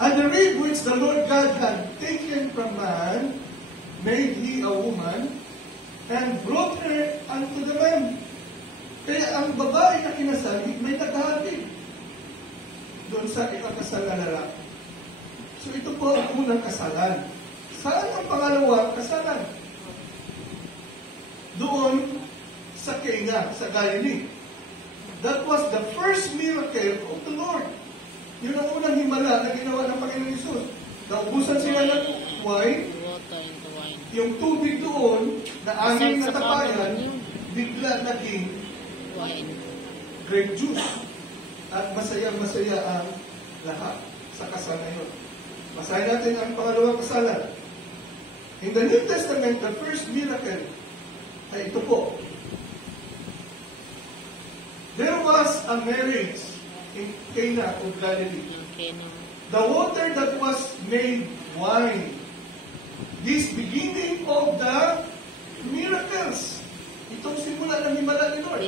And the rib which the Lord God had taken from man, made he a woman, and brought her unto the man. Kaya ang babae na kinasal, may naghahatid doon sa ikakasal na lalaki. So ito po ang unang kasalan. Saan ang pangalawang kasalan? Doon sa Cana, sa Galilee. That was the first miracle of the Lord. Yun ang unang himala na ginawa ng Panginoon Hesus. Naubusan sila ng wine, yung tubig doon, na angin na tapayan, bigla naging grape juice. At masayang-masaya ang lahat sa kasal na yun. Basahin natin ang pangalawang kasalan. In the New Testament, the first miracle ay ito po. There was a marriage in Cana of Galilee. The water that was made wine. This beginning of the miracles. Itong simula ng himala ni Lord.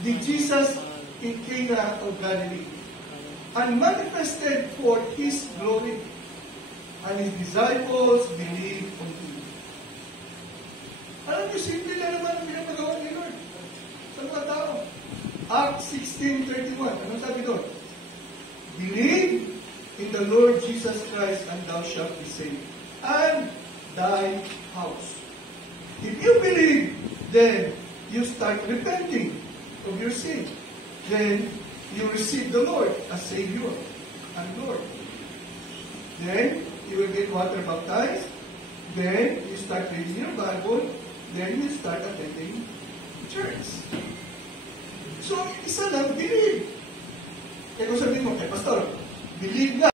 Did Jesus in Cana of Galilee. And manifested forth His glory. And His disciples believed on Him. Alam niyo, simple na naman ang pinapagawa ni Lord sa mga tao. Acts 16:31. Anong sabi doon? Believe in the Lord Jesus Christ and thou shalt be saved. And thy house. If you believe, then you start repenting of your sin. Then you receive the Lord as Savior and Lord. Then you will get water baptized. Then you start reading your Bible. Then you start attending church. So, isa lang, believe. Kaya kung sabihin mo, Pastor, believe na.